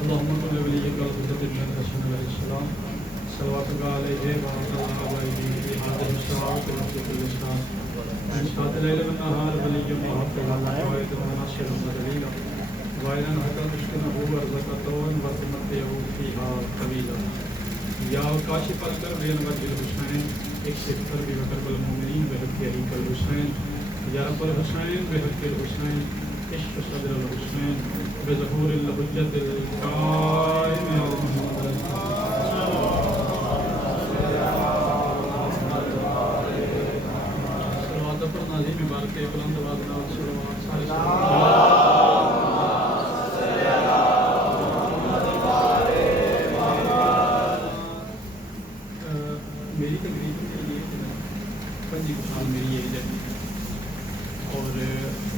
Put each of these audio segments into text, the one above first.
اللهم صل وليك الحجة بن الحسن عليه السلام صلواتك عليه وعلى آله في هذه الساعة وفي كل ساعة من ساعة الليل والنهار ولي محق والقائد وناصر ودليلا وإلى حتى تسكنه ورزقته وتمتعه فيها طويلا یا کاشف الکرب وجه الحسین اکشف کرب وکرب المؤمنین بحق علیک الحسین یا رب الحسین بحق الحسین عشق صدر الحسین بظہور الحجت القائم علی محمد صلوات پر نازل مبارک بلند آواز نال صلوات سارے میری تقریباً یہ پنجی سال میری ایج ہے اور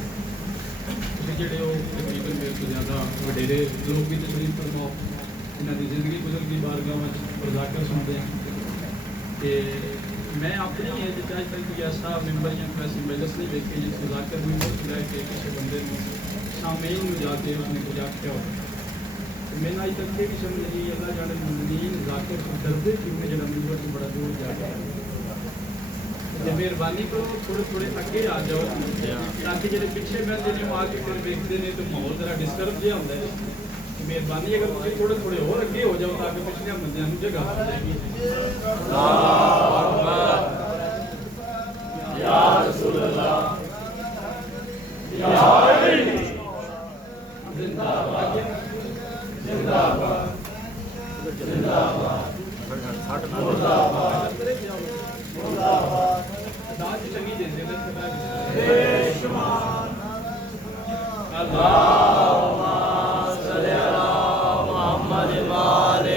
جڑے وہ تقریباً میرے کو زیادہ وڈیرے لوگ بھی تشریف فرماؤ انہوں کی زندگی گزر کی بارگاہ میں پرزاکر سنتے ہیں کہ میں اپنی ایج اج تک کوئی ایسا ممبر یا ایسی مجلس نہیں دیکھی جس پرزاکر ممبر سے رہ کے کسی بندے میں سامعین میں جا کے اس نے کچھ آخیا ہو میں نے اج تک یہ بھی سمجھ نہیں اللہ جانے مومنین ذاکر کو ڈردے کیوں نے جڑا ممبر سے بڑا دور جا کے مہربانی کرو تھوڑے تھوڑے اگے آ جاؤ تاکہ جڑے پیچھے بیٹھے نے وہ آ کے پھر دیکھتے ہیں تو ماحول ذرا ڈسٹرب جہا ہوتا ہے مہربانی اگر تم تھوڑے تھوڑے اور اگے ہو جاؤ تاکہ پچھلے بندیاں نوں جگہ مل جائے گی یا رسول اللہ یا علی زندہ باد زندہ باد زندہ باد مردا باد مردا باد داد چنگی دے دے بے شمار اللہم صلی علی محمد وآل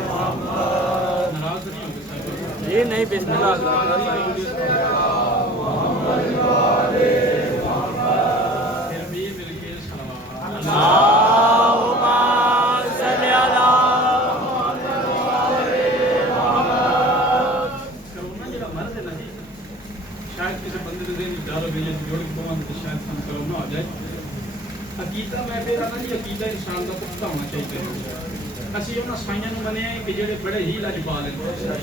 محمد ناراض نہیں ہوں گے یہ نہیں بسم اللہ محمد وآل محمد پھر بھی مل کے صلوات عقیدہ میں پھر آنا جی عقیدہ انسان کا پختہ ہونا چاہیے اسی انہاں سائیاں نوں منیا کہ جڑے بڑے ہی لاجواب ہیں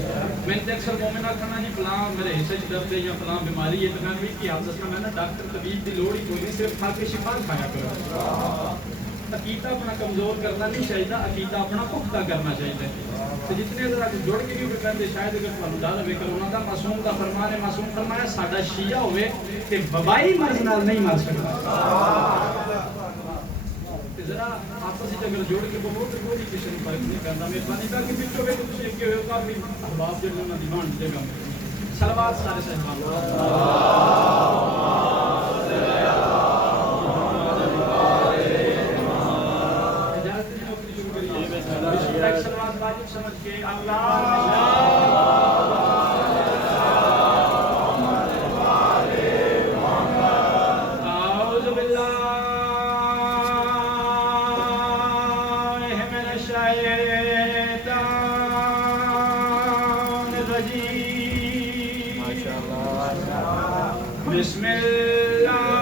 میں تے اکثر مومن آکھنا جی فلاں میرے حصے چ درد ہے یا فلاں بیماری ہے تو میں بھی کی حال دسنا میں نا ڈاکٹر طبیب دی لوڑ ہی کوئی نہیں صرف کھا کے شفا کھایا کرو عقیدہ اپنا کمزور کرنا نہیں چاہیے عقیدہ اپنا پختہ کرنا چاہیے تو جتنے ذرا جڑ کے بھی کہتے شاید اگر تمہیں ڈر ہوئے کرونا کا معصوم کا فرمان ہے معصوم فرمایا ساڈا شیعہ ہوئے کہ وبائی مرض نال نہیں مر سکتا ذرا آپس اگر جوڑ کے بہت کوئی کسی نے فرق نہیں کرنا مہربانی کر کے پچھو ہوئے تو تھی اگے ہوئے کافی احباب جڑے انہوں کی مان جگہ صلوات سارے صاحبان صلوات واجب سمجھ کے اللہ بسم اللہ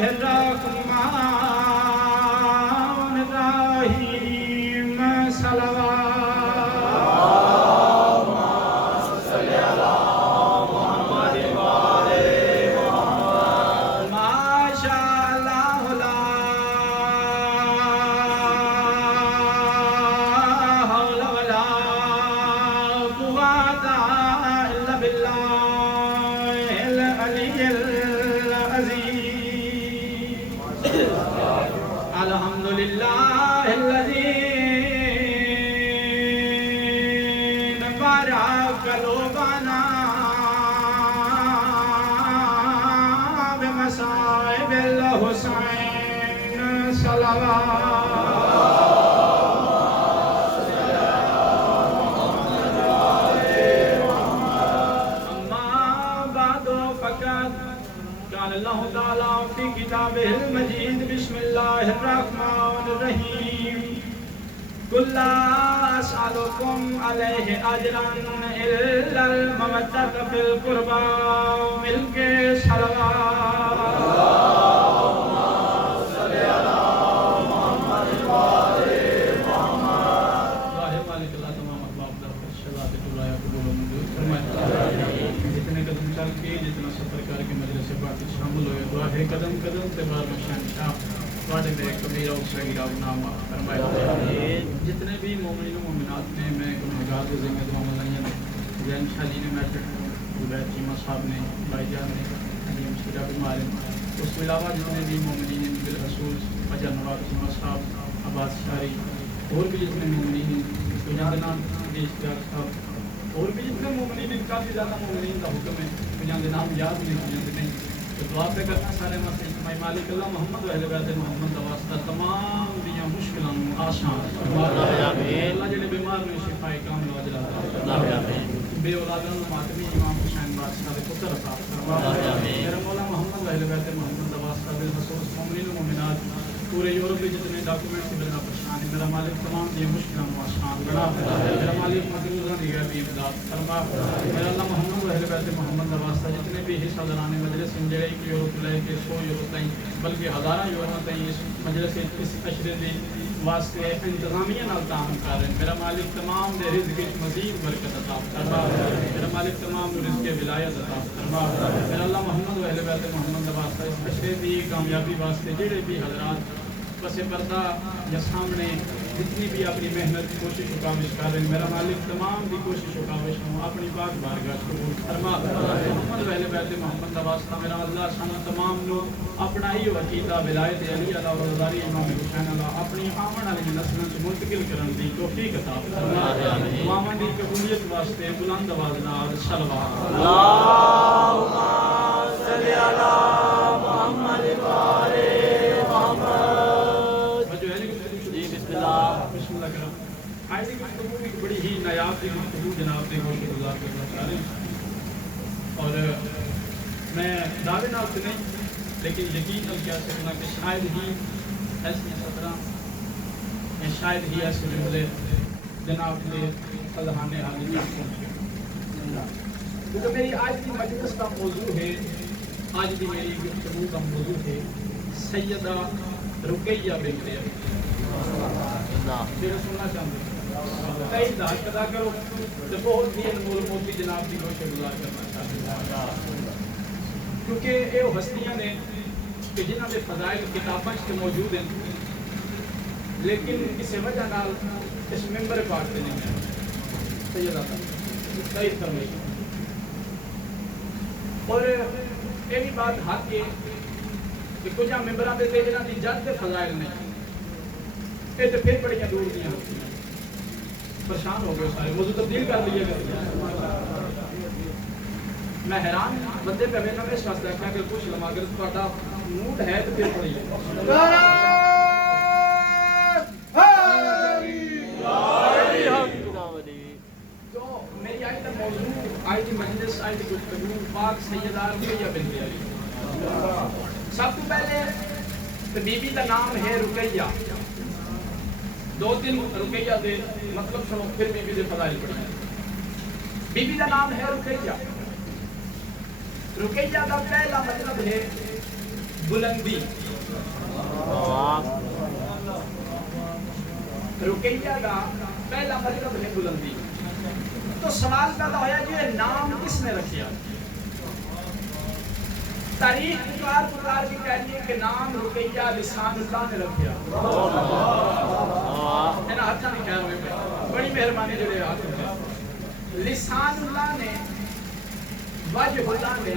الرحمن الرحیم صلوات صلی علی محمد وآل محمد ما شاء اللہ لا الحمدللہ الذی بارک قلوبنا بمصائب الحسین صلوات قال اللہ تعالیٰ فی کتابہ المجید بسم اللہ الرحمن الرحیم قل لا اسألکم علیہ اجرا الا المودۃ فی القربى مل کے صلوات سفر کر کے مجلس پاک شامل ہوئے دعا ہے قدم قدم تے بار میں شہنشاہ تواڈے میرے کبیرہ و صغیرہ گناہ معاف فرمائے. جتنے بھی مومنین و مومنات نے میں گناہگار کے ذمہ دعا ملائیاں نے زین شاہ جی نے میٹر عبید چیمہ صاحب نے بھائی جان نے حلیم شیرہ بیمار ہیں. اس کے علاوہ جتنے بھی مومنین بالرسول اجا نواب چیمہ صاحب عباس شاری اور بھی جتنے مومنین ہیں دنیا کے نام اشتیاق صاحب اور بھی جتنے مومنین ہیں کافی زیادہ مومنین کا حکم ہے دنیا کے نام یاد نہیں تو دعا پہ کرنا سارے مسئلے مالک اللہ محمد و اہل بیت محمد کا واسطہ تمام دیا مشکلوں آسان اللہ جڑے بیمار میں شفا کامل عاجل عطا بے اولادوں ماتمی امام حسین بادشاہ کے پتر عطا فرما. میرا مولا محمد و اہل بیت محمد کا واسطہ بالخصوص مومنین و مومنات پورے یورپ میں جتنے ڈاکومنٹس بنا پریشان ہے میرا مالک تمام دیا مشکلوں آسان بنا. میرا مالک مقروضہ دیگر بھی امداد فرما. میرا اللہ محمد و اہل بیت محمد کا واسطہ جتنے بھی حصہ درانے مجلس انجڑے کی یورپ لے کے 100 یورپ تائیں بلکہ ہزارہ یورپ تائیں اس مجلس اس اشرے کے واسطے انتظامیہ نال تعاون کر رہے ہیں. میرا مالک تمام دے رزق مزید برکت عطا فرما. میرا مالک تمام رزق ولایت عطا فرما. میرا اللہ محمد و اہل بیت محمد کا واسطہ اس اشرے کی کامیابی واسطے جڑے بھی حضرات پس پردہ یا سامنے جتنی بھی اپنی محنت کی کوشش و کاوش کر رہے ہیں میرا مالک تمام کی کوشش و کاوش ہوں اپنی پاک بارگاہ قبول فرما. محمد و اہل بیت محمد کا واسطہ میرا اللہ سانو تمام لوگ اپنا ہی عقیدہ ولایت علی علیہ ورداری امام حسین اللہ اپنی آمن والی نسلوں سے منتقل کرنے کی توفیق عطا فرما. دعاواں دی قبولیت واسطے بلند آواز نال صلوات اللہم صلی علی محمد و آل بسم اللہ کرم. آج کی گفتگو ایک بڑی ہی نایاب کی گفتگو جناب نے گوشت گزار کرنا چاہ رہے ہیں اور میں دعوے نال سے نہیں لیکن یقین کیا سکنا کہ شاید ہی ایسی سطرہ یا شاید ہی ایسے جملے جناب کے اذہان حاضر پہنچے. تو میری آج کی مجلس کا موضوع ہے آج کی میری گفتگو کا موضوع ہے سیدہ رقیہ بنت ابی. سننا چاہتے کئی دھاک ادا کرو تو بہت ہی انمول موتی جناب کی گوشت گزار کرنا چاہتے کیونکہ یہ ہستیاں نے کہ جنہوں نے فضائل کتابیں سے موجود ہیں لیکن کسی وجہ نال اس ممبر پاک سے نہیں ہے سیدہ صحیح فرمائی. اور یہ بھی بات حق ہے کہ کچھ ممبران دے جنہوں کی جد کے فضائل نہیں یہ تو پھر بڑی دور دیا پریشان ہو گئے سارے موضوع تبدیل کر لیے گئے. میں حیران بندے پہ میں اس واسطے دیکھا کہ کچھ لما اگر تھوڑا موڈ ہے تو پھر پڑھیے. تو میری آج کا موضوع آج کی مجلس آج کی گفتگو پاک سیدہ رقیہ بنت ابی. سب تو پہلے تو بی بی کا نام ہے رقیہ. دو تین رقیہ دے مطلب سنو پھر بی بی دے فضائل پڑھیں. بی بی کا نام ہے رقیہ. رقیہ کا پہلا مطلب ہے بلندی. رقیہ کا پہلا مطلب ہے بلندی. تو سوال پیدا ہوا یہ نام کس نے رکھا؟ تاریخ پکار بھی کہتی ہے کہ نام رقیہ لسان اللہ نے رکھا. ہے نا ہاتھ نہیں خیر ہوئے بڑی مہربانی جڑے ہاتھ ہوئے. لسان اللہ نے وجہ اللہ نے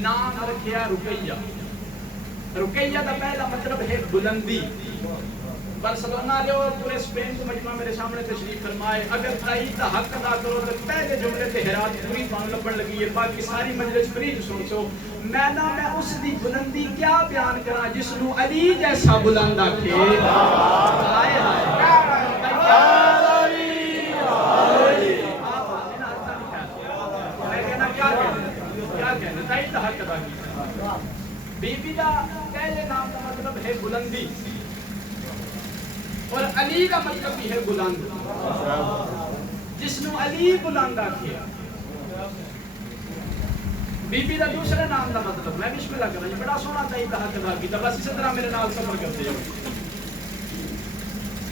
نام رکھا رقیہ. رقیہ کا پہلا مطلب ہے بلندی. برسلونا لے اور پورے اسپین کو مجمع میرے سامنے تشریف فرمائے. اگر تائید کا حق ادا کرو تو پہلے جملے تے حیرات پوری فان لبن لگی ہے. باقی ساری مجلس فری سوچو میں اس دی بلندی کیا بیان کرا جس نو علی جیسا بلند آکھے. ہائے ہائے میں کہنا کیا کہنا تائید کا حق ادا کیا. بی بی کا پہلے نام کا مطلب ہے بلندی اور علی کا مطلب بھی ہے بلند. جس نو علی بلند آکھے. بی بی کا دوسرے نام کا مطلب میں بسم اللہ کرنا بڑا سونا چاہیے تھا حق کی بس اسی طرح میرے نال سفر کرتے ہو.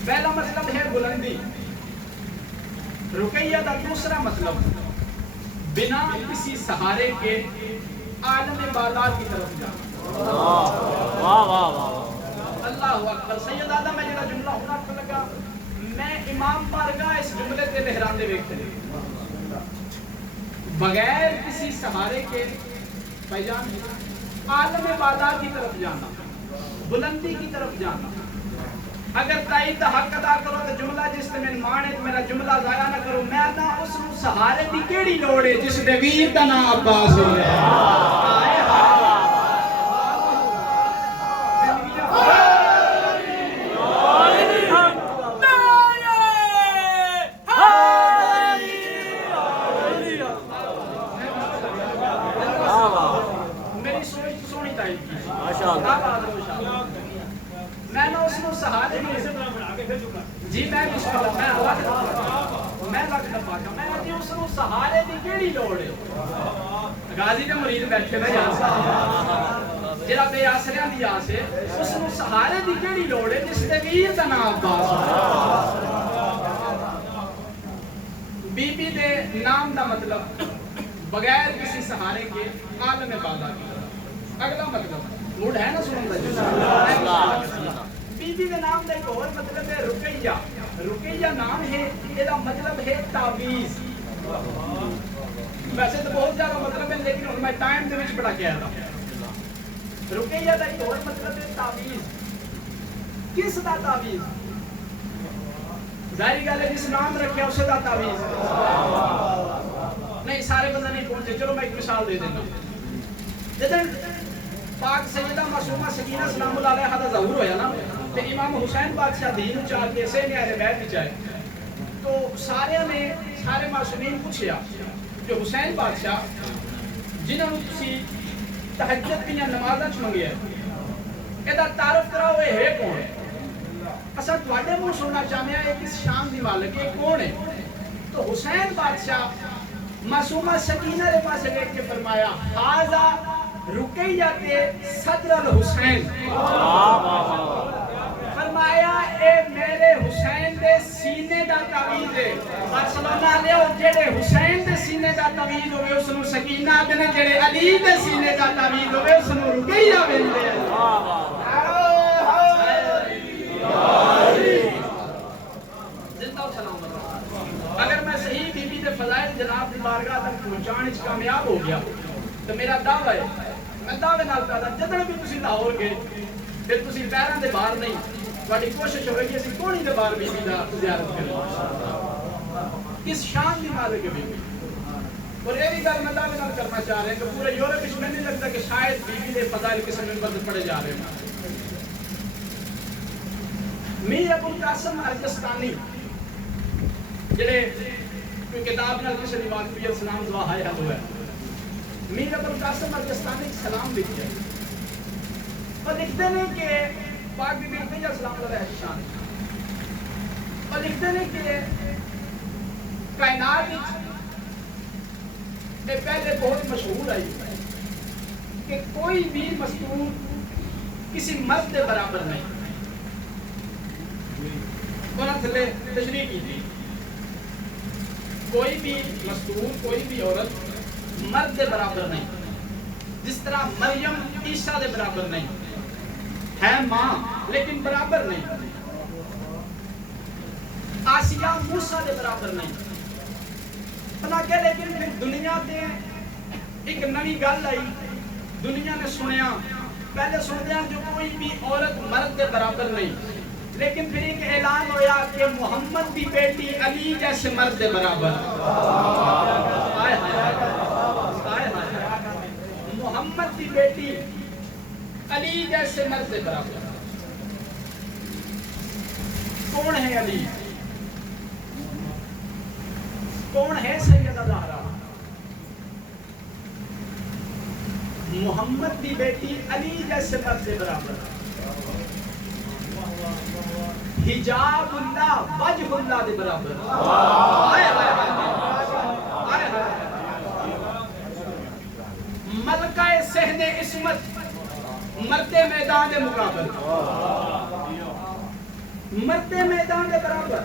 پہلا مطلب ہے بلندی. رقیہ کا دوسرا مطلب بنا کسی سہارے کے عالم بالا کی طرف جانا. واہ واہ واہ. اللہ اکبر. سید آدم میں جڑا جملہ ہونا تو لگا میں امام بارگاہ اس جملے تے لہراندے ویکھتے بغیر کسی سہارے کے بھائیجان عالم بالا کی طرف جانا, بلندی کی طرف جانا. اگر تائید دا حق ادا کرو تو جملہ جس تے میں مانے تو میرا جملہ ضائع نہ کرو. میں نہ اس نو سہارے دی کیڑی لوڑ ہے جس دے ویر دا نام عباس ہو گیا. میری سوچ سونی تائید کی میں نہ اس نو سہارے جی میں لگ دفعہ میں جی اس نو سہارے دی کیڑی لوڑ ہے. غازی دے مرید بیٹھے میں یاسر جڑا بے آسریاں دی آس ہے اس نو سہارے دی کیڑی لوڑ ہے جس دے ویر دا نام عباس ہے. بی بی دے نام دا مطلب بغیر کسی سہارے کے عالم بالا کی. اگلا مطلب موڈ ہے نا سنن دا. بی بی دے نام دا ایک اور مطلب ہے رقیہ. رقیہ نام ہے یہ دا مطلب ہے تعویذ. ویسے تو بہت زیادہ مطلب ہے لیکن میں ٹائم دے وچ بڑا کہہ رہا. رقیہ دا ایک اور مطلب ہے تعویذ. کس دا تعویذ؟ ظاہری گل ہے جس نام رکھیا اسے دا تعویذ. نہیں سارے بندہ نہیں پہنچے. چلو میں ایک مثال دے دینا. جدن پاک سیدہ معصومہ سکینہ سلام اللہ علیہا دا ظہور ہویا نا تے امام حسین بادشاہ دین چاہ کے سے نے اہل بیت وچ آئے تو سارے معصومین پوچھیا کہ حسین بادشاہ جنہاں نوں تسی تہجد دیاں نمازاں چ منگیا اے دا تعارف کراؤ اے ہے کون ہے؟ اساں تواڈے منہ سننا چاہنے ہیں کس شان دی مالک ہے کون ہے؟ تو حسین بادشاہ معصومہ سکینہ دے پاس دیکھ کے فرمایا ھذا رقیہ تے صدر الحسین. فرمایا اے میرے حسین دے سینے دا تعویذ ہے. برسلونہ لے او جڑے حسین دے سینے دا تعویذ ہوے اس نوں سکینہ دے جڑے علی دے سینے دا تعویذ ہوے اس نوں رقیہ ویندے ہیں. زندہ سلام. اگر میں صحیح بی بی دے فضائل جناب دی بارگاہ تک پہنچانے وچ کامیاب ہو گیا تو میرا دعویٰ ہے میں دعوے نال کہدا جدن بھی تسی لاہور گئے پھر تسی پیراں دے باہر نہیں تہاڈی کوشش ہوے گی اسی کوڑی دے باہر بی بی دا زیارت کریں. کس شان دی مالک ہے بی بی. اور یہ بھی گل میں دعوے نال کرنا چاہ رہے ہیں کہ پورے یورپ وچ نہیں لگتا کہ شاید بی بی دے فضائل کسی منبر تے پڑھے جا رہے ہیں. میر ابو القاسم ارجستانی جڑے کوئی کتاب نال کسی نے واقفیت سلام دعا ہے ہوا ہے. میر ابو القاسم ارجستانی سلام لکھتے ہیں اور لکھتے ہیں کہ پاک بی بی رقیہ سلام اللہ علیہ شان اور لکھتے ہیں کہ کائنات میں پہلے بہت مشہور آئی کہ کوئی بھی مستور کسی مرد کے برابر نہیں. انہوں نے تشریح کی تھی کوئی بھی مستور کوئی بھی عورت مرد دے برابر نہیں. جس طرح مریم عیسیٰ دے برابر نہیں ہے ماں لیکن برابر نہیں. آسیہ موسیٰ دے برابر نہیں. بنا کہ لیکن پھر دنیا دے ایک نئی گل آئی دنیا نے سنیا پہلے سنتے ہیں جو کوئی بھی عورت مرد دے برابر نہیں لیکن پھر ایک اعلان ہویا کہ محمد دی بیٹی علی جیسے مرد دے برابر. محمد دی بیٹی علی جیسے مرد دے برابر. کون ہے علی؟ کون ہے سیدہ زہرا؟ محمد دی بیٹی علی جیسے مرد دے برابر. حجاب اللہ وجہ اللہ دے برابر. ملکہ صحن عصمت مرد میدان دے مقابل. مرد میدان دے برابر.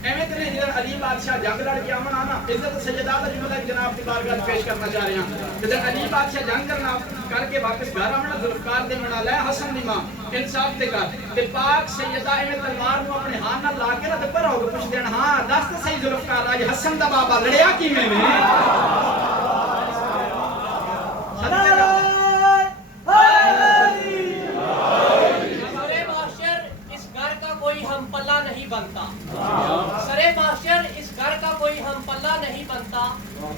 ایویں تے نہیں جدن علی بادشاہ جنگ لڑ کے آمن آنا عزت سیدہ دا جملہ جناب کی بارگاہ پیش کرنا چاہ رہے ہیں جدن علی بادشاہ جنگ کرنا کر کے واپس گھر آمنا ذوالفقار دے منا لے حسن دی ماں انصاف تے کر تے پاک سیدہ ایویں تلوار نو اپنے ہاتھ نال لا کے تے پر ہو کے پوچھ دین ہاں دس تے صحیح ذوالفقار اج حسن دا بابا لڑیا کیویں میں نہیں بنتا سرے معاشر اس گھر کا کوئی ہم پلہ نہیں بنتا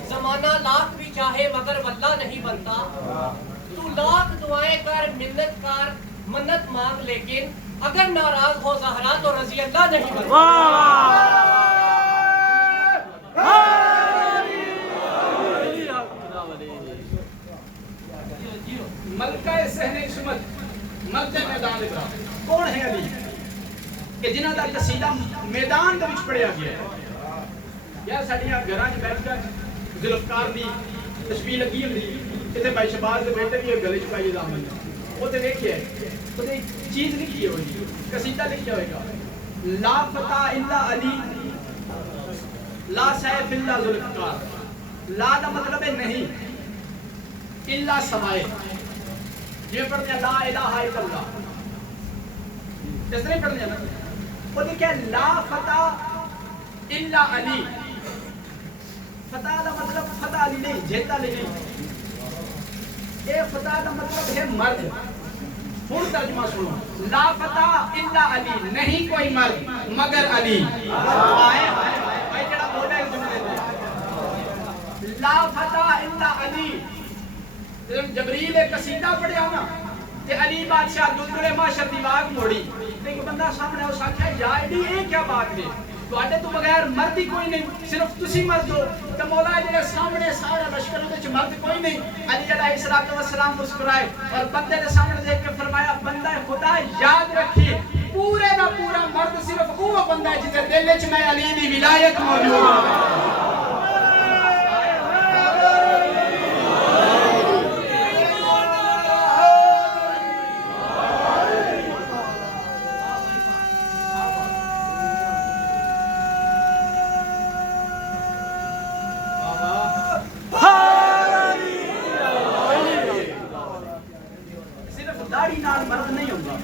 زمانہ لاکھ بھی چاہے مگر واللہ نہیں بنتا تو لاکھ دعائیں کر منت کر منت مانگ لیکن اگر ناراض ہو زہرا تو رضی اللہ نہیں بنتا ملکہ صحن عصمت ملکہ میدان اکرام کون ہے علی کہ جنہاں دا قصیدہ میدان دے وچ پڑھیا گیا ہے یا ساڈیاں گھراں وچ بیٹھ کے ذوالفقار دی تشبیہ لگی ہوندی تے بھائی شہباز دے بیٹے بھی گلے چ پائی دامن او تے ویکھیا ہے او تے چیز لکھی ہوئی قصیدہ لکھیا ہوئے گا لا فتح الا علی لا سیف الا ذوالفقار لا دا مطلب ہے نہیں الا سوائے یہ پڑھتے ہیں لا الہ الا اللہ اس طرح پڑھتے ہیں وہ دیکھیں لا فتح الا علی فتح دا مطلب فتح علی نہیں جیتا علی نہیں اے فتح دا مطلب ہے مرد پھر ترجمہ سنو لا فتح الا علی نہیں کوئی مرد مگر علی بھائی جڑا بولا ہے جملے دے لا فتح الا علی جبریل قصیدہ پڑھیا نا تے علی بادشاہ دلدلے معاشر دی واگ موڑی تے ایک بندہ سامنے اس آکھیا یا ایڈی اے کیا بات ہے تواڈے تو بغیر مرد ہی کوئی نہیں صرف تسی مرد ہو تے مولا جڑے سامنے سارا لشکر وچ مرد کوئی نہیں علی علیہ السلام مسکرائے اور بندے دے سامنے دیکھ کے فرمایا بندہ خدا یاد رکھیے پورے دا پورا مرد صرف وہ بندہ ہے جس دے دل وچ میں علی دی ولایت موجود ہے مرد نہیں ہوگا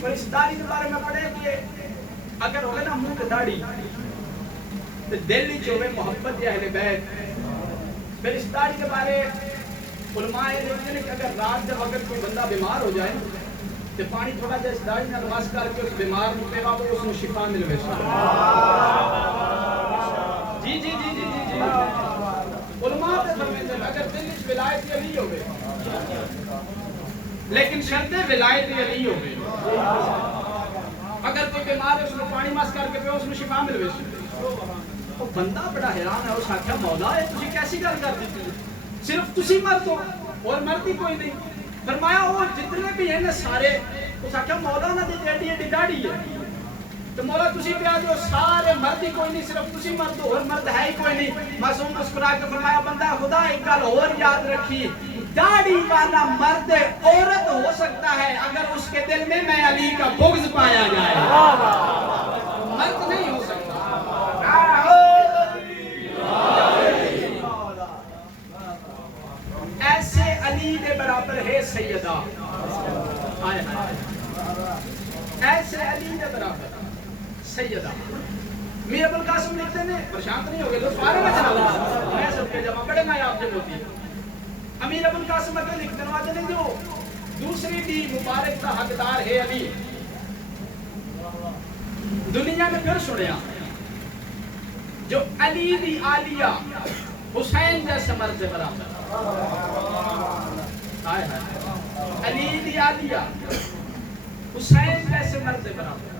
اور اس داڑھی کے بارے میں پڑھے کہ اگر ہوگا نا منہ کی داڑھی تو دل ہی جو ہے محبت یا اہل بیت پھر اس داڑھی کے بارے علماء لکھتے ہیں کہ اگر رات جب اگر کوئی بندہ بیمار ہو جائے تو پانی تھوڑا جا اس داڑھی نال واس کر کے اس بیمار کو پیوا کو اس میں شفا ملے جی جی جی جی جی علماء تے فرماتے ہیں اگر دل وچ ولایت علی ہوے لیکن شرط ولایت علی ہوے اگر کوئی بیمار ہے اس کو پانی مس کر کے پے اس میں شفا ملے وہ بندہ بڑا حیران ہے اس آکھیا مولا ہے تسی کیسی گل کر دیتی صرف تسی مرد ہو اور مرد ہی کوئی نہیں فرمایا وہ جتنے بھی ہیں سارے اس آکھیا مولا نہ دی ایڈی ایڈی داڑھی ہے تو مولا تسی پہ آجو سارے مرد ہی کوئی نہیں صرف تسی مرد ہو اور مرد ہے ہی کوئی نہیں معصوم مسکرا کے فرمایا بندہ خدا ایک گل اور یاد رکھی داڑھی والا مرد عورت ہو سکتا ہے اگر اس کے دل میں علی کا بغض پایا جائے مرد نہیں ہو سکتا ایسے علی دے برابر ہے سیدہ ایسے علی دے برابر سیدہ میر ابو القاسم لکھتے ہیں پریشان نہیں ہو گئے لوگ فارغ میں چلا میں سب کے جمع بڑے نایاب جب ہوتی ہے امیر ابو القاسم اگر لکھتے ہیں جو دوسری بھی مبارک کا حقدار ہے علی دنیا میں پھر سنیا جو علی دی آلیہ حسین جیسے مرد سے برابر علی دی آلیہ حسین جیسے مرد سے برابر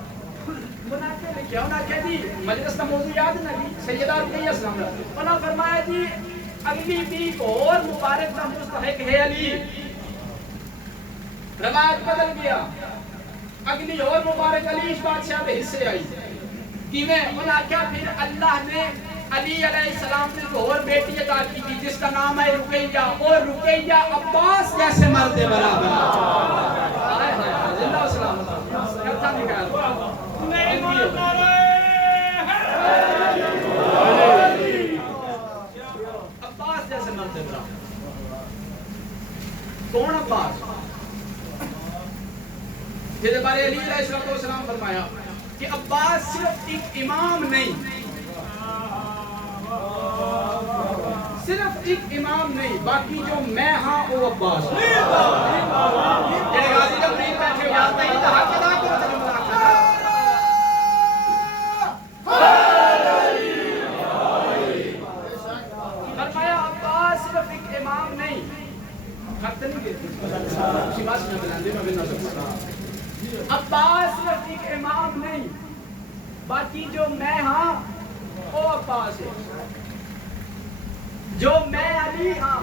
انہاں کے لکھیا انہاں کہ جی مجلس کا موضوع یاد نہ جی سیدہ رقیہ السلام انہاں فرمایا جی اگلی بھی اور مبارک کا مستحق ہے علی روایت بدل گیا اگلی اور مبارک علی بادشاہ کے حصے آئی کیویں انہاں کیا پھر اللہ نے علی علیہ السلام نے کو اور بیٹی عطا کی تھی جس کا نام ہے رقیہ اور رقیہ عباس جیسے مرد برابر ہائے ہائے اللہ السلام کیا تھا نکال دے برابر. کون عباس؟ جس بارے علی علیہ السلام فرمایا کہ عباس صرف ایک امام نہیں، صرف ایک امام نہیں، باقی جو میں ہاں وہ عباس. جڑے غازی جب نہیں بیٹھے یاد نہیں تو حق ادا کرو تے جملہ فرمایا عباس صرف ایک امام نہیں. خط نہیں دیتے شباس نہ بلاندے میں بنا سکتا. عباس صرف ایک امام نہیں، باقی جو میں ہاں وہ عباس ہے، جو میں علی ہاں.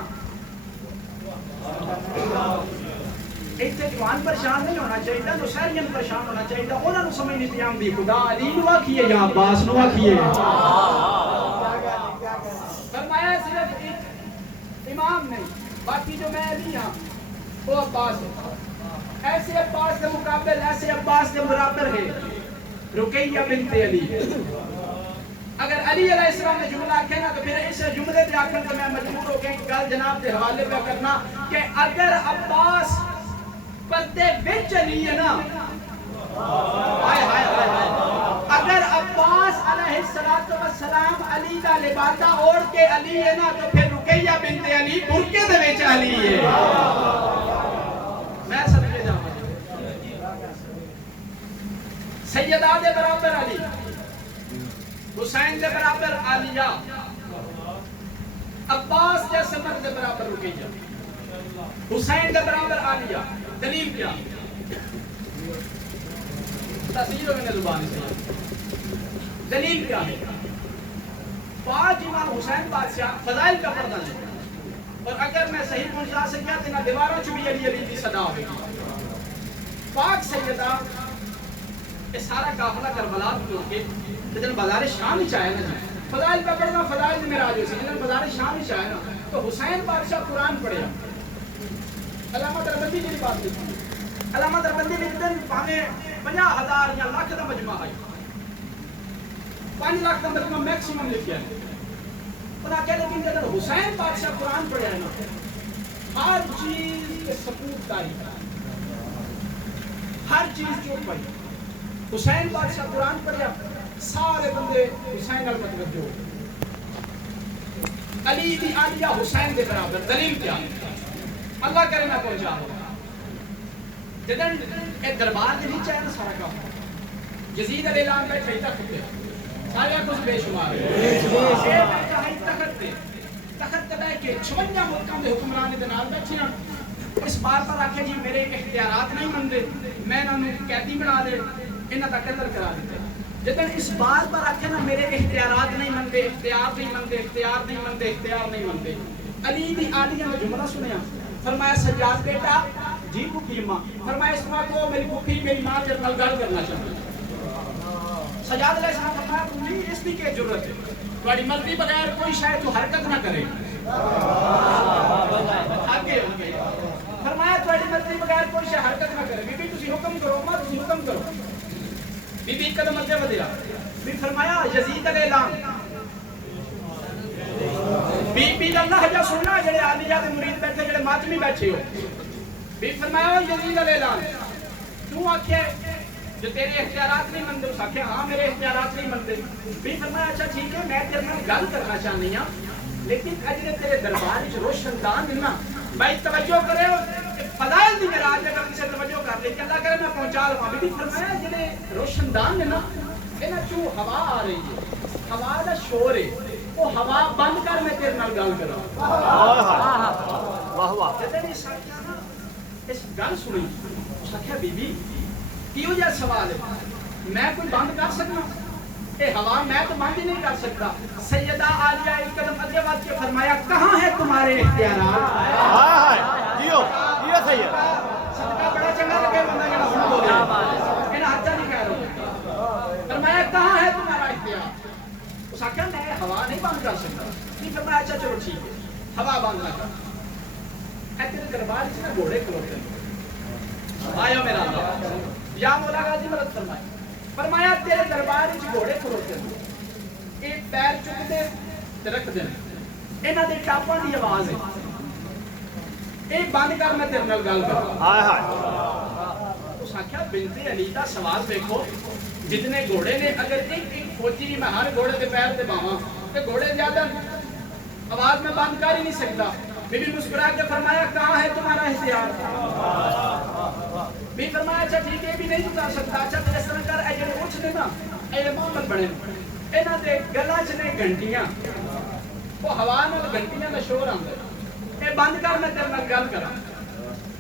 ایتھے جوان پریشان نہیں ہونا چاہیے، نصیریاں پریشان ہونا چاہیے. انہاں نوں سمجھ نہیں آندی خدا علی نو آکھیے یا عباس نو آکھیے. فرمایا صرف ایک امام نہیں، باقی جو میں علی ہاں وہ عباس ہے. ایسے عباس کے مقابل ایسے عباس کے برابر ہے رقیہ بنت علی. اگر علی علیہ السلام نے جملہ کہنا تو پھر اس جملے پہ آکر تو میں مجبور ہو گیا کہ گل جناب کے حوالے پہ کرنا کہ اگر عباس پردے وچ علی ہے نا، ہائے ہائے ہائے، اگر عباس علیہ السلام علی دا لبادہ اوڑھ کے علی ہے نا تو پھر رقیہ بنت علی برقے دے وچ علی ہے. میں سمجھے جاؤں سیدہ دے برابر علی، حسین دے برابر عالیہ، عباس جیسے مرد دے برابر رقیہ، حسین دے برابر عالیہ. دلیل کیا؟ تصویر میں نے زبان سے دلیل کیا ہے؟ پانچ امام حسین بادشاہ فضائل کا پردہ ہے، اور اگر میں صحیح پہنچا سکیا تو نہ دیواروں چ بھی علی علی کی صدا ہوگی. پاک سیدہ یہ سارا قافلہ کربلا کو کے جن بازار شام ہی چاہے نا جی فضائل کا پڑھنا فضائل میں راج ہو سی جن بازار شام ہی چاہے نا تو حسین بادشاہ قرآن پڑھیا. علامہ دربندی جی بات لکھی، علامہ دربندی لکھتے ہیں پانے 50,000 یا لاکھ کا مجمع آئی، 5 لاکھ کا مجمع میکسیمم لکھیا ہے. انہاں کہہ لیکن جب حسین بادشاہ قرآن پڑھیا ہے نا ہر چیز کے ثبوت داری، ہر چیز چوک پڑھی. حسین بادشاہ قرآن پڑھیا سارے بندے حسین المتوجہ ہو. علی دی عالیہ حسین دے برابر. دلیل کیا؟ اللہ کرے میں پہنچا ہوں جدن ایک دربار کے نیچے ہے نا سارا کام یزید علیہ السلام بیٹھے ہی تخت پہ سارے کچھ بے شمار ہے تخت پہ تخت پہ کے 56 ملکوں کے حکمران دے نال بیٹھے ہیں. اس بار پر آکھے جی میرے اختیارات نہیں مندے، میں انہوں قیدی بنا دے انہاں دا قتل کرا دیتے. جدن اس بار پر آکھے نا میرے اختیارات نہیں مندے، اختیار نہیں مندے، اختیار نہیں مندے، اختیار نہیں مندے. علی دی عالیہ نے جملہ سنیا، فرمایا سجاد بیٹا جی بھوکی ماں، فرمایا اس ماں کو میری بھوکی میری ماں کے نال گل کرنا چاہتا. سجاد علیہ السلام فرمایا تمہیں اس کی کیا ضرورت ہے، تمہاری مرضی بغیر کوئی شاید تو حرکت نہ کرے. آگے فرمایا تمہاری مرضی بغیر کوئی شاید حرکت نہ کرے. بی بی تسی حکم کرو، ماں تسی حکم کرو. بی بی قدم اگے ودیا. بی فرمایا یزید علیہ السلام بی اللہ جا سننا جڑے عالیہ دے مرید بیٹھے جڑے ماتمی بیٹھے ہو. بی فرمایا یزید علیہ السلام تو آکھے جو تیرے اختیارات نہیں مندے، اس آکھے ہاں میرے اختیارات نہیں مندے. بھی فرمایا اچھا ٹھیک ہے میں تیرے نال گل کرنا چاہنی ہوں لیکن اجے تیرے دربار وچ روشن دان ہے نا بھائی توجہ کرے فضائل دی معراج اگر کسی توجہ کر لے کہ اللہ کرے میں پہنچا لواں. بھی فرمایا جڑے روشن دان ہے نا انہاں چوں ہوا آ رہی ہے، ہوا دا شور ہے، وہ ہوا بند کر میں تیرے نال گل کراں. واہ واہ. جدوں اس گل سنی آخیا بی بی کیوں جا سوال ہے، میں کوئی بند کر سکنا؟ اے ہوا میں تو بند ہی نہیں کر سکتا. سیدہ عالیہ ایک قدم آگے بڑھ کے فرمایا کہاں ہے تمہارے اختیارات؟ جیو جیو سید صدقہ بڑا چنگا لگے بندہ جڑا ہن بولے انہاں ہتھاں نہیں کہہ رہے. فرمایا کہاں ہے تمہارا اختیار؟ اس آخیا میں ہوا نہیں بند کر سکتا. نہیں فرمایا اچھا چلو ٹھیک ہے ہوا بند نہ کر. تیرے دربار وچ نا گھوڑے کھلوتے ہیں. آیا میرا اللہ یا مولا غازی مدد فرمائے. فرمایا تیرے دربار وچ گھوڑے کھلوتے ہیں، ایک پیر چک دے تے رکھ دے انہاں دے ٹاپاں دی آواز ہے اے بند کر میں تیرے نال گل کراں ہائے ہائے اس آکھیا بنت علی دا سوال دیکھو جتنے گھوڑے نے اگر ایک فوجی میں ہر گھوڑے دے پیر تے باواں تے گھوڑے زیادہ آواز میں بند کر ہی نہیں سکتا بی بی مسکرا کے فرمایا کہاں ہے تمہارا اختیار بھی فرمایا اچھا ٹھیک ہے بھی نہیں اتار سکتا اچھا تو اس طرح کر اے جڑے اٹھ نے نا اے محمد بنے انہاں دے گلا چ نے گھنٹیاں وہ ہوا نال گھنٹیاں دا شور آندا ہے اے بند کر میں تیرے نال گل کراں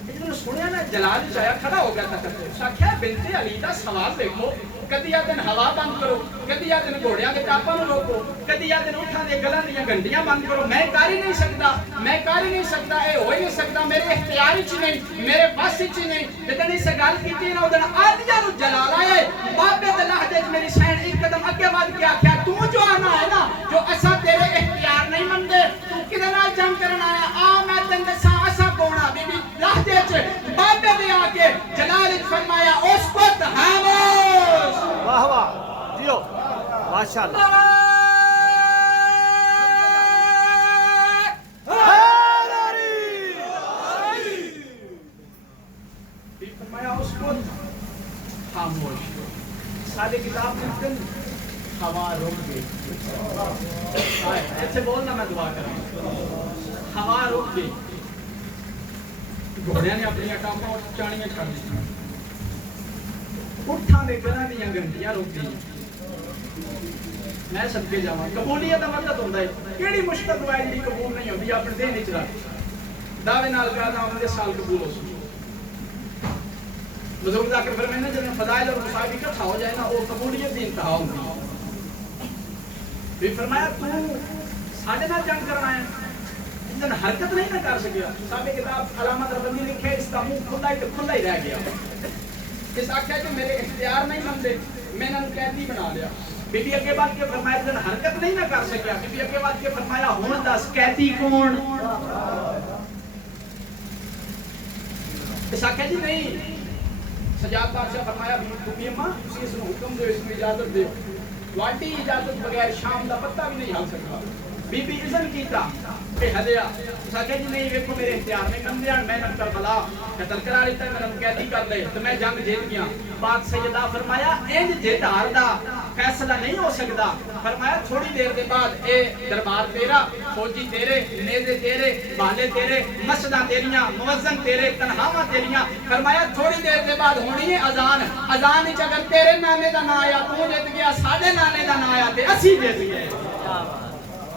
جدوں سنیا نا جلال چایا کھڑا ہو گیا تھا اس آکھیا بنت علی دا سوال دیکھو کدی آدن ہوا بند کرو کدی آدن گھوڑیاں دے ٹاپاں نوں روکو کدی آدن اٹھاں دے گلاں دیاں گھنٹیاں بند کرو میں کر ہی نہیں سکتا اے ہو ہی نہیں سکتا میرے اختیار وچ نہیں میرے بس وچ نہیں جدوں اس گل کیتی نا اودن آدیاں نوں جلال آئے بابے دے لہجے وچ میری سین ایک قدم اگے ود کے آکھیا تو جو آنا ہے نا جو اساں تیرے اختیار نہیں مندے تو کدے نال جنگ کرن آیا آ میں تینوں دساں اساں کونا بی بی لہجے وچ بابے دے آ کے جلال وچ فرمایا اس وقت خاموش واہ واہ جیو ماشاءاللہ فرمایا اس وقت خاموش سارے کتاب میں ہوا رک گئی ایسے بولنا میں دعا کراں ہوا رک گئی گھوڑیاں نے اپنی ٹاپاں چاڑیاں چھڑ دی اٹھاں دے گلاں دیاں گھنٹیاں رک گئی میں صدقے جاواں قبولیت دا مطلب ہوندا ہے کیڑی مشکل دعا جڑی قبول نہیں ہوندی اپنے ذہن وچ رکھ دعوے نال کہنا اگلے سال قبول ہو سکے بزرگ ذکر فرمائے نا جب فضائل اور مصائب اکٹھا ہو جائے نا وہ قبولیت دی انتہا ہوندی بھی فرمایا تو ساڈے نال جنگ کرنا ہے انہاں حرکت نہیں نہ کر سکیا صاحب کتاب علامہ ربانی لکھے اس کا منہ کھلا ہی رہ گیا اس آخیا کہ میرے اختیار نہیں مندے میں نے قیدی بنا لیا بی بی اگے بات کے فرمایا جن حرکت نہیں نہ کر سکیا بی بی اگے بات کے فرمایا ہن دس قیدی کون اس آخیا جی نہیں سجاد بادشاہ فرمایا بی اماں تسی اس کو حکم دو اس کو اجازت دو واٹی اجازت بغیر شام دا پتہ بھی نہیں ہل سکتا بی بی اذن کیتا کہ ہدیا سکے جی نہیں ویکھو میرے اختیار میں کم دیاں میں نہ کربلا قتل کرا لیتا میں نہ قیدی کر لے تو میں جنگ جیت گیا پاک سیدہ فرمایا انج جیت ہار دا فیصلہ نہیں ہو سکدا فرمایا تھوڑی دیر دے بعد اے دربار تیرا فوجی تیرے نیزے تیرے بالے تیرے مسجداں تیریاں موذن تیرے تنہاواں تیریاں فرمایا تھوڑی دیر دے بعد ہونی ہے اذان وچ اگر تیرے نانے دا نام آیا تو جیت گیا ساڈے نانے دا نام آیا تے اسی جیت گئے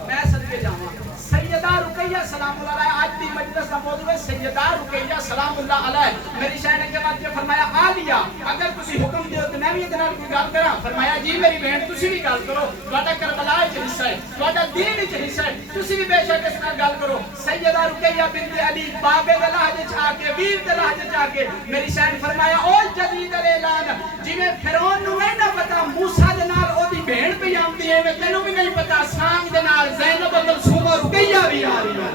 میں صدقے جاواں سیدہ رقیہ سلام اللہ علیہ آج دی مجلس کا موضوع ہے سیدہ رقیہ سلام اللہ علیہ میری شاہنہ کے بعد یہ فرمایا آلیا اگر تسی حکم دیو تو میں بھی ادھر کوئی گل کراں فرمایا جی میری بہن تسی بھی گل کرو تہاڈا کربلا وچ حصہ ہے تہاڈا دین وچ حصہ ہے تسی بھی بے شک اس نال گل کرو سیدہ رقیہ بنت علی بابے دے لہجے وچ آ کے ویر دے لہجے وچ آ کے میری شاہن فرمایا او جدید اعلان جویں فرعون نوں نہ پتہ موسی دے نال او دی بہن پہ آندی ہے میں تینوں بھی نہیں پتہ سانگ دے نال زینب کلثوم رقیہ بھی آ رہی ہے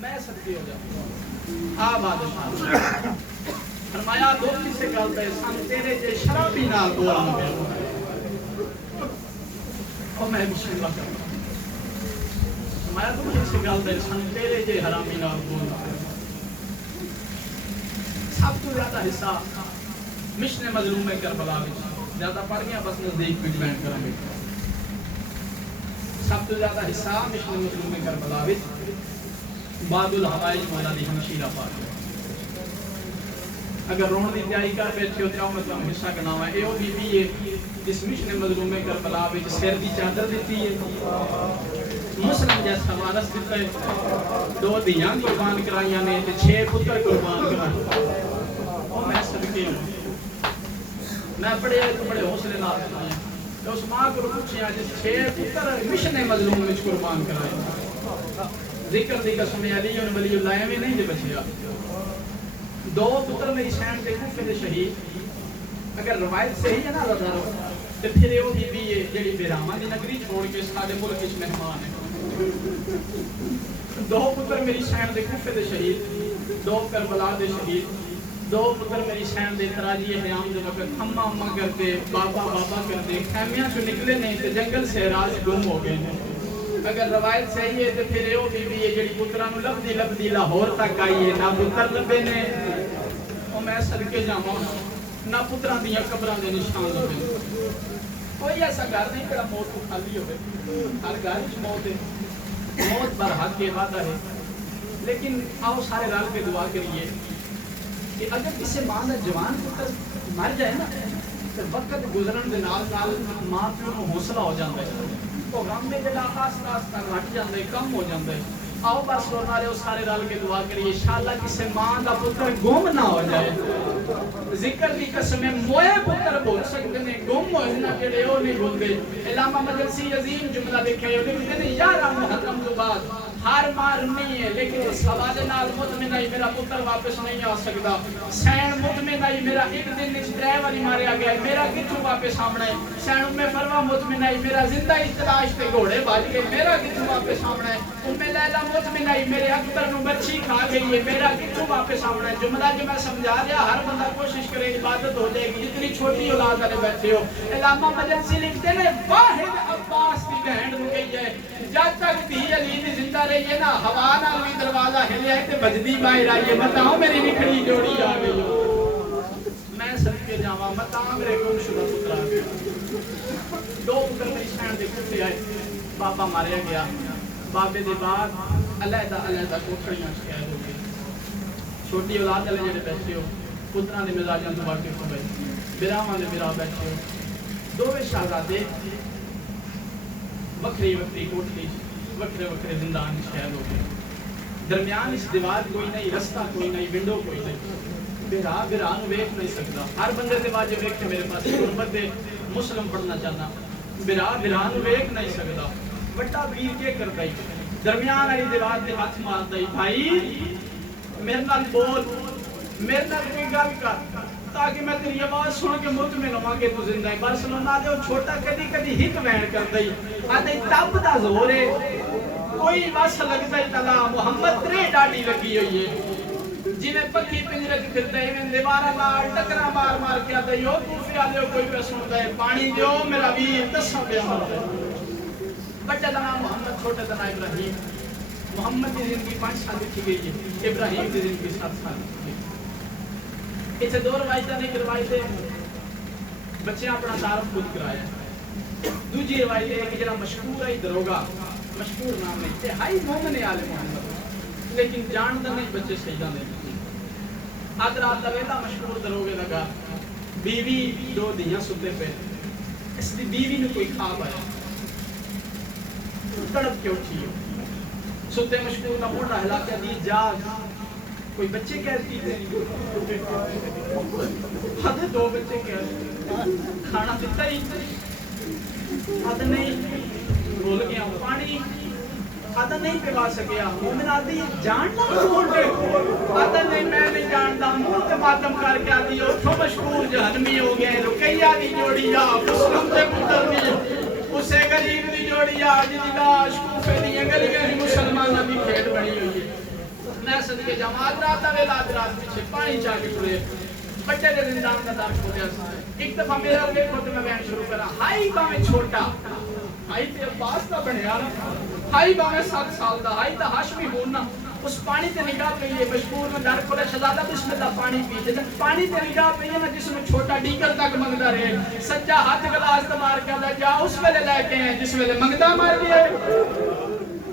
میں صدقے ہو جاؤں بادشاہ فرمایا دوستی سے گل دے سن تیرے جے شرابی نال بولنا پیا او میں بسم اللہ کروں فرمایا دوستی سے گل دے سن تیرے جے حرامی نال بولنا پیا سب تو زیادہ حصہ مشن مظلوم کربلا وچ زیادہ پڑھ گیا بس نزدیک وچ بیان کراں گے سب تو زیادہ حصہ مشن مظلوم کربلا وچ باب الحوائج مولا دی ہمشیرہ پاک اگر رون دی تیاری کر بیٹھے ہو تو مطلب حصہ گناوا ہے او بی بی ہے اس مشن مظلوم کربلا وچ سر دی چادر دتی ہے مسلم جیسا وارث دیتا ہے 2 دیاں قربان کرائیاں نے تے 6 پتر قربان کرائے او میں صدقے ہوں میں بڑے حوصلے نال سنایا تو اس ماں کو پوچھیا جس 6 پتر مشن مظلوم وچ قربان کرائے ذکر دی قسم علی ولی اللہ میں نہیں دے بچیا 2 پتر میری شان دے کوفے دے شہید اگر روایت صحیح ہے نا ہزاروں تے پھر او بی بی جڑی بیراواں دی نگری چھوڑ کے ساڈے ملک وچ مہمان ہے 2 پتر میری شان دے کوفے دے شہید 2 کربلا دے شہید 2 پتر میری شان دے تراجی احرام دے وقت اماں اماں کرتے بابا بابا کرتے خیمیاں چوں نکلے نہیں تے جنگل سے راز گم ہو گئے ہیں اگر روایت صحیح ہے تو پھر یہ بی بی ہے جڑی پتراں نو لبدی لبدی لاہور تک آئی ہے نہ پتر لبے نے او میں صدقے جاواں نہ پتراں دیاں قبراں دے نشان لبے کوئی ایسا گھر نہیں جڑا موت کو خالی ہوئے ہر گھر وچ موت ہے موت برحق کے وعدہ ہے لیکن آؤ سارے رل کے دعا کریے کہ اگر کسی ماں کا جوان پتر مر جائے نا تو وقت گزرن دے نال نال ماں پیو نو حوصلہ ہو جاتا ہے وہ غم میں جڑا آہستہ آہستہ گھٹ جاتا ہے کم ہو جاتا ہے آؤ بس رونا رہے سارے رل کے دعا کریے انشاءاللہ کسی ماں کا پتر گم نہ ہو جائے ذکر کی قسم موئے پتر بول سکتے ہیں گم ہوئے نہ جڑے وہ نہیں بولتے علامہ مجلسی عظیم جملہ دیکھے ہو لکھتے ہیں 11 محرم تو بعد ہر مار نہیں ہے لیکن اس حوالے نال مطمئن ہے میرا پتر واپس نہیں آ سکتا سین مطمئن ہے میرا ایک دن اس ڈرائیور والی ماریا گیا ہے میرا کتوں واپس آمنا ہے سین ام فروا مطمئن ہے میرا زندہ تلاش تے گھوڑے بھاج گئے میرا کتوں واپس آمنا ہے ام لیلا مطمئن ہے میرے اکبر نو مچھی کھا گئی ہے میرا کتوں واپس آمنا ہے جملہ جو میں سمجھا دیا ہر بندہ کوشش کرے عبادت ہو جائے گی جتنی چھوٹی اولاد والے بیٹھے ہو علامہ مجلسی لکھتے ہیں واحد عباس کی بہن رو گئی ہے جب تک دھی علی دی زندہ رہی ہے نا ہوا نال بھی دروازہ ہلیا ہے تے بجدی باہر آئی ہے بتاؤ میری نکڑی جوڑی آ گئی میں صدقے جاواں بتاؤ میرے گم شدہ پتر آ گیا 2 پتر میری شہن دے کتے آئے بابا ماریا گیا بابے دے بعد علیحدہ کوٹھڑیاں شکایت ہو گئی چھوٹی اولاد والے جڑے بیٹھے ہو پتراں دے مزاجاں تو واقف ہو گئے براواں دے برا بیٹھے ہو دوویں شہزادے وکری وکری کوٹھی وکرے وکرے زندان شہید ہو گئے درمیان اس دیوار کوئی نہیں رستہ کوئی نہیں ونڈو کوئی نہیں برا نو ویکھ نہیں سکتا ہر بندے دے واجب ویکھ کے میرے پاس غربت دے مسلم پڑھنا چاہنا برا نو ویکھ نہیں سکتا بڑا ویر کے کردا ہی درمیان والی دیوار تے ہاتھ ماردا ہی بھائی میرے نال بول میرے نال کوئی گل کر تاکہ میں تیری آواز سن کے مطمئن ہوں کہ تو زندہ ہے بارسلونا دے چھوٹا کدی کدی ہک وین کردا ہی آدھے تب دا زور ہے کوئی بس لگتا ہے تلا محمد ترے ڈاڈی لگی ہوئی ہے جنہیں پکی پنجرے کی پھرتا ہے میں دیوارہ لال ٹکرہ مار مار کے آدھے یو کوفی آدھے کوئی پیس ہوتا ہے پانی دیو میرا ویر تسا دے ہوتا ہے بچہ دنا محمد چھوٹا دنا ابراہیم محمد کی زندگی 5 سال لکھی گئی ہے ابراہیم کی زندگی 7 سال لکھی گئی اسے 2 روایتیں نہیں کروائیتے بچے اپنا تعارف خود کرایا دوسری روایت ہے کہ جڑا مشہور ہے دروگا مشہور نام ہے انتہائی مومن آل محمد لیکن جانتا نہیں بچے سجدہ نہیں آج رات کا ویلا مشہور دروگے لگا بیوی 2 دیاں ستے پہ اس دی بیوی نے کوئی خواب آیا تڑپ کے اٹھی ہو ستے مشہور کا موڑا ہلا کے دی جاگ کوئی بچے کہتی تھے آدھے 2 بچے کہتے کھانا دیتا ہی آدھے نہیں بول گیا پانی آدھا نہیں پلا سکیا مومن آدھی جاننا چھوڑ دے آدھا نہیں میں نہیں جانتا منہ تے ماتم کر کے آدھی اٹھو مشہور جہنمی ہو گئے رکیہ دی جوڑی آ مسلم تے پتر دی اسے غریب دی جوڑی آ جی لاش کوفے دی گلیاں ہی مسلماناں دی کھیڈ بنی ہوئی ہے میں صدقے جماعت رات ویلا رات پیچھے پانی چا کے ٹرے بچے دے زندان کا دار کھولیا ایک دفعہ میرا دیکھو تو میں بیان شروع کرا ہائی باویں چھوٹا ہائی تے عباس دا بنیا ہائی باویں 7 سال دا ہائی تا ہاشمی ہونا اس پانی تے نگاہ پئی ہے مشکور میں در کھولے شہزادہ بسم اللہ پانی پی جے پانی تے نگاہ پئی ہے نا جس میں چھوٹا ڈیگر تک منگدا رہے سچا ہاتھ گلاس تے مار کے آندا جا اس ویلے لے کے ہیں جس ویلے منگدا مار گیا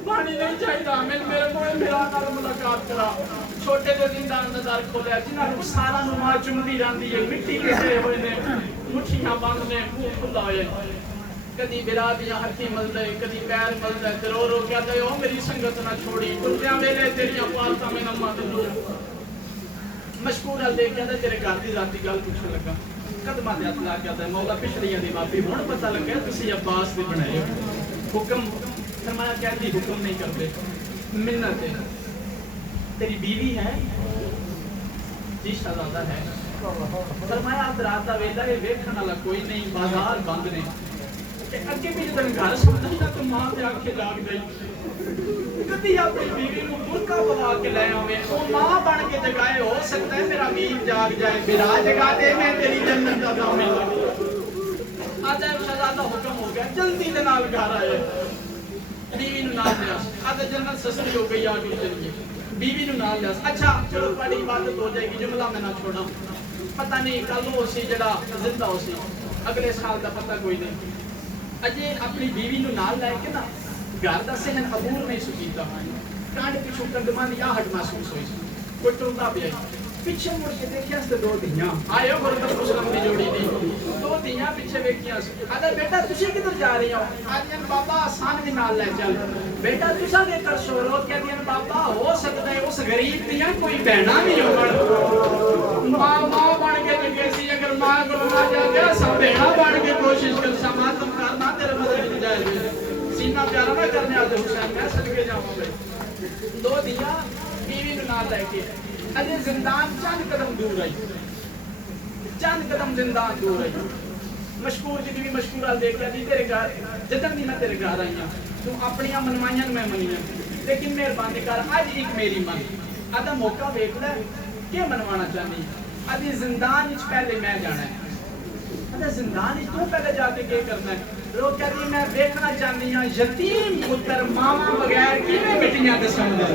پانی نہیں چاہیے میرے کو میرا نال ملاقات کرا چھوٹے دے زندان دا در کھولیا جنہاں نوں سارا نوں ماں چمدی رہندی ہے مٹی کٹے ہوئے نے مٹھیاں بند نے منہ کھلا ہوئے کدی برا دیاں ہتھی ملدے کدی پیر ملدے تے رو رو کے آدھے او میری سنگت نہ چھوڑی کتیاں ویلے تیریاں پالتاں میں نما تے دور مشکور ال دیکھ کے آدھے تیرے گھر دی ذاتی گل پوچھن لگا قدماں تے ہاتھ لا کے آدھے مولا پچھڑیاں دی معافی ہن پتہ لگا تسی عباس دے بنائے حکم فرمایا کہتی حکم نہیں کرتے منت ہے تیری بیوی ہے جی شہزادہ ہے فرمایا اب رات دا ویلا ہے ویکھن والا کوئی نہیں بازار بند نے کہ اگے بھی جدن گھر سمجھدا تو ماں تے آکھے جاگ گئی کدی اپنی بیوی نوں برقع پوا کے لے آویں او ماں بن کے جگائے ہو سکتا ہے میرا ویر جاگ جائے میرا جگا دے میں تیری جنت دا دامن آج شہزادہ حکم ہو گیا جلدی دے نال گھر آئے بیوی نو نال لیا آدھا جنت سستی ہو گئی آگے چلیے بیوی نو نال لیا اچھا چلو بڑی عبادت ہو جائے گی جملہ میں نہ چھوڑا پتہ نہیں کل ہو سی جڑا زندہ ہو سی اگلے سال دا پتہ کوئی نہیں اجے اپنی بیوی نو نال لے کے نا گھر دا صحن عبور نہیں سکیتا کانڈ پیچھو قدمان یا ہٹ محسوس ہوئی سی کوئی ٹرتا بھی آئی پیچھے مڑ کے دیکھیا اس تے دو دیاں آئے ہو گردت مسلم دی جوڑی دی دو دیاں پیچھے ویکھیاں آدھا بیٹا تسی کدھر جا رہی ہو آدھیں بابا آسان بھی نال لے چل بیٹا تسا دے کر شورو کہہ دیں بابا ہو سکتا ہے اس غریب دیاں کوئی بہنا بھی ہو ماں بن کے لگے سی اگر ماں کو نہ جا گیا سب بہنا بن کے کوشش کر سما تم کرنا تیرے مدد کی جائے سینہ پیارا نہ کرنے آتے حسین میں صدقے جاؤں گے دو دیاں بیوی نو نال لے کے اجے زندان چند قدم دور آئی چند قدم زندان دور آئی مشکور جی بھی مشکور آل دیکھ دی تیرے گھر جدن دی میں تیرے گھر آئی ہوں تو اپنیاں منوائیاں میں منیاں لیکن مہربانی کر آج ایک میری من آدھا موقع دیکھ لے کیا منوانا چاہنی آدھی زندان اچ پہلے میں جانا ہے آدھا زندان اچ تو پہلے جا کے کیا کرنا ہے لوگ کہتی ہیں میں دیکھنا چاہنی ہوں یتیم پتر ماما بغیر کی میں مٹیاں دسوں گا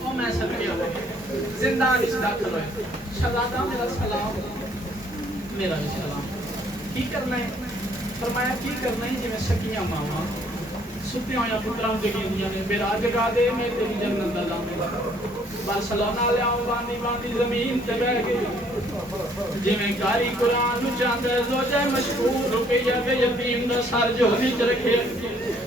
او میں صدقے ہوں زندان اس داخل ہوئے شہزادہ میرا سلام میرا بھی سلام کی کرنا ہے فرمایا کی کرنا ہے جی میں سکیاں ماما ستے ہویا پترام جگی دیا نے میرا جگا دے میں تیری جنت دا لام بارسلونا لے آؤ باندی باندی زمین تے بہ گئی جی میں کاری قرآن چاندے زوجہ مشکور ہو گئی ہے یتیم دا سر جو نیچ رکھے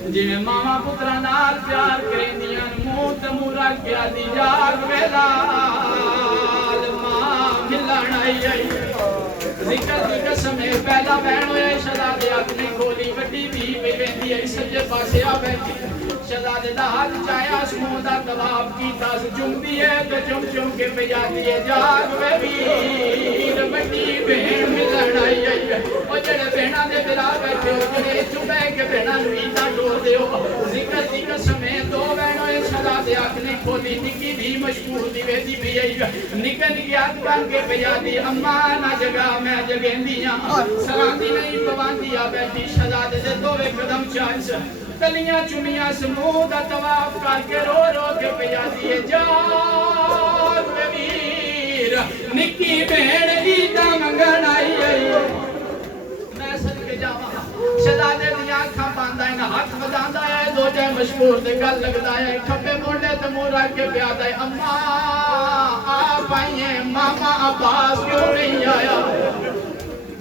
جی میں ماما پترا نال پیار کریں دیاں منہ تے منہ رکھ کے آدھی جاگ ویلا ماں ملن آئی آئی ذکر دی قسم ہے پہلا بہن ہویا شہزادے اپنی کھولی وڈی بھی پہ ویندی ہے سجے پاسے آ بیٹھی شہزادے دا ہاتھ چایا اس منہ دا طواف کیتا چم دی ہے تو چم چم کے پہ جاتی ہے جاگ وے ویر وڈی بہن ملن آئی آئی او جڑے بہناں دے بلا بیٹھے ہو جڑے چوبے کے بہناں نوں ایتا ٹور دے ہو ذکر دی قسم ہے دو بہن ہوئے شہزادے اپنی کھولی نکی بھی مشکور دی ویندی بھی آئی نکل گیا بن کے پہ جاتی اماں نہ جگہ میں جگیندیاں سلاندی نہیں پواندیا بیٹھی شہزادے دے دوے قدم چانس کلیاں چمیاں سمو دا طواف کر کے رو رو کے پیادی ہے جاگ ویر نکی بہن عیدہ منگن آئی ہے میں صدقے جاواں شہزادے دیاں آنکھاں باندھا ہے ہاتھ بداندہ ہے دو جے مشکور دے گل لگدا ہے کھپے موڑے تے منہ رکھ کے پیادا ہے اماں آپ آئی ہیں ماما عباس کیوں نہیں آیا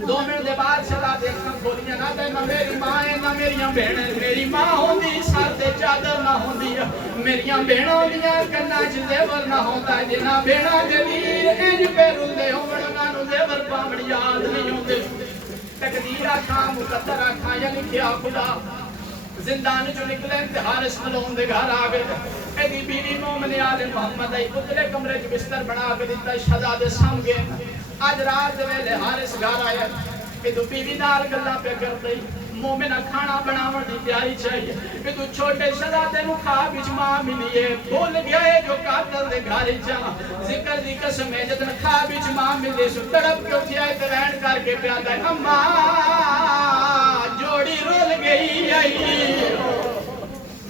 دو منٹ دے بعد شہزادے اکھاں کھولیاں نہ تے نہ میری ماں ہے نہ میریاں بہنیں میری ماں ہوندی سر تے چادر نہ ہوندی میریاں بہناں ہوندیاں کناں چ زیور نہ ہوندا جنہاں بہناں دے ویر انج پہ روندے ہون انہاں نوں زیور پاون یاد نہیں ہوندے تقدیر آکھاں مقدر آکھاں یا لکھیا خدا زندان جو نکلے تے حارث ملون دے گھر آ گئے ایدی بیوی مومن آل محمد آئی اتلے کمرے چ بستر بنا کے دتا شہزادے سام گئے آج رات دے ویلے حارث گھر آیا کہ تو بیوی نال گلاں پہ کر دئی مومنہ کھانا بناون دی تیاری چاہیے کہ تو چھوٹے شہزادے نوں خواب وچ ماں ملی ہے بھول گیا ہے جو قاتل دے گھر جا ذکر دی قسم ہے جدن خواب وچ ماں ملے سو تڑپ کے اٹھیا تے رہن کر کے پیادا ہے اماں جوڑی رول گئی آئی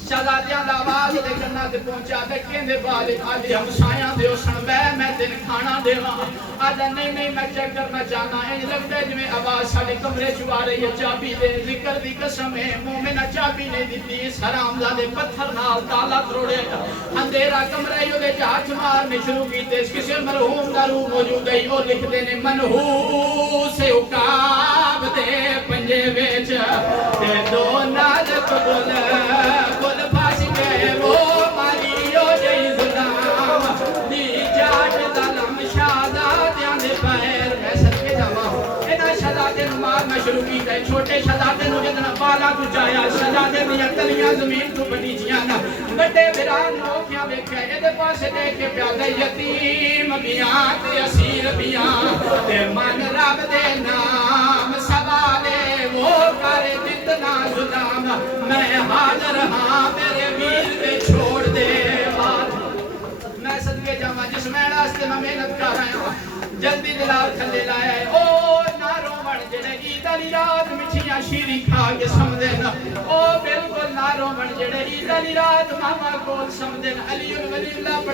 شہزادیاں دا آواز دے کناں تے پہنچا تے کہندے بعد آدھی ہمسایاں دے اسن میں تین کھانا دیواں آدھا نہیں میں چیک کرنا چاہنا انج لگدا ہے جویں آواز ساڈے کمرے چ آ رہی ہے چابی دے ذکر دی قسم ہے مومنہ چابی نہیں دتی اس حرامزادے پتھر نال تالا توڑے اندھیرا کمرے اودے چ ہاتھ مارنے شروع کیتے کسے مرحوم دا روح موجود ہے او لکھدے نے منحوس عقاب دے پنجے وچ تے دو نازک گل پاس کے وہ ماریو جئی ظلام دی جاٹ ظلم شہزادیاں دے پیر میں صدقے جاواں انہاں شہزادے نوں مارنا شروع کیتا چھوٹے شہزادے نوں جدن بالا تو جایا شہزادے دیاں کلیاں زمین تو بڑی جیاں نا بڑے بھران نوں کیا ویکھیا اے پاسے دیکھ کے پیادا یتیم بیاں تے اسیر بیاں تے من رب دے نام سوالے وہ کر جتنا ظلم میں حاضر ہاں میرے ویر تے چھوڑ دے میں صدقے جاواں جس میں راستے میں محنت کر رہا ہوں جلدی دلال تھلے لایا ہے او نارو بن جڑے عید علی رات مٹھیاں شیری کھا کے سمجھے نا او بالکل نارو بن جڑے والی رات ماما کول سمدن علی ولی اللہ